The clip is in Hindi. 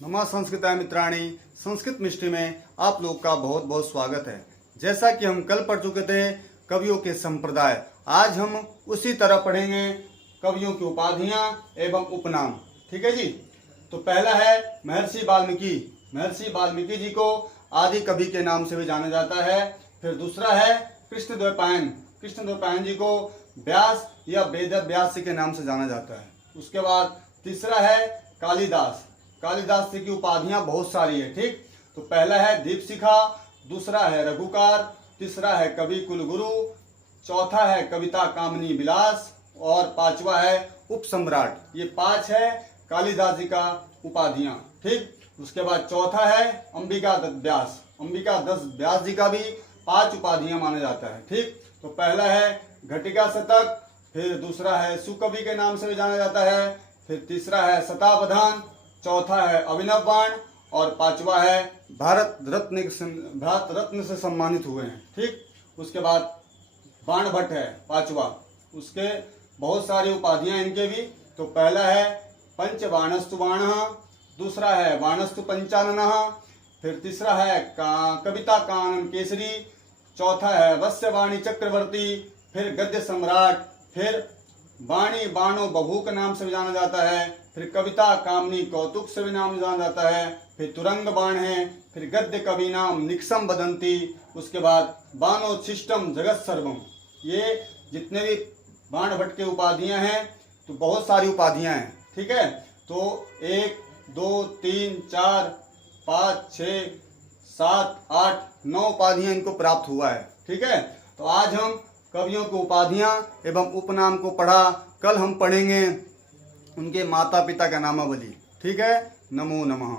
नमः संस्कृताय मित्राणि। संस्कृत मिस्ट्री में आप लोग का बहुत बहुत स्वागत है। जैसा कि हम कल पढ़ चुके थे कवियों के संप्रदाय, आज हम उसी तरह पढ़ेंगे कवियों की उपाधियां एवं उपनाम। ठीक है जी। तो पहला है महर्षि वाल्मीकि। महर्षि वाल्मीकि जी को आदि कवि के नाम से भी जाना जाता है। फिर दूसरा है कृष्णद्वैपायन। कृष्णद्वैपायन जी को व्यास या वेद व्यास जी के नाम से जाना जाता है। उसके बाद तीसरा है कालिदास। कालिदास जी की उपाधियां बहुत सारी है। ठीक, तो पहला है दीपशिखा, दूसरा है रघुकार, तीसरा है कवि कुलगुरु, चौथा है कविता कामनी विलास और पांचवा है उपसम्राट। ये 5 है कालिदास जी का उपाधियां। ठीक, उसके बाद चौथा है अंबिका दत्त व्यास। अंबिका दत्त व्यास जी का भी 5 उपाधियां माना जाता है। ठीक, तो पहला है घटिका शतक, फिर दूसरा है सुकवि के नाम से भी जाना जाता है, फिर तीसरा है शतावधान, चौथा है अभिनव बाण और पांचवा है भारत रत्न से सम्मानित हुए हैं। ठीक, उसके बाद बाण भट्ट है पांचवा। उसके बहुत सारी उपाधियां इनके भी। तो पहला है पंचबाणस्तु बाणः, दूसरा है बाणस्तु पंचाननः, फिर तीसरा है कविता कानन केसरी, चौथा है वत्स्यवाणी चक्रवर्ती, फिर गद्य सम्राट, फिर वाणी बाणो बभूक नाम से भी जाना जाता है, फिर कविता कामनी कौतुक से भी नाम जाना जाता है, फिर तुरंग बाण है, फिर गद्य कवि नाम निक्सम बदंती, उसके बाद बाणोच्छिष्टम जगत सर्वम। ये जितने भी बाण भट्ट के उपाधियां हैं तो बहुत सारी उपाधियां हैं। ठीक है, तो 1 2 3 4 5 6 7 8 9 उपाधियां इनको प्राप्त हुआ है। ठीक है, तो आज हम कवियों की उपाधियां एवं उपनाम को पढ़ा। कल हम पढ़ेंगे उनके माता पिता का नामावली। ठीक है, नमो नमः।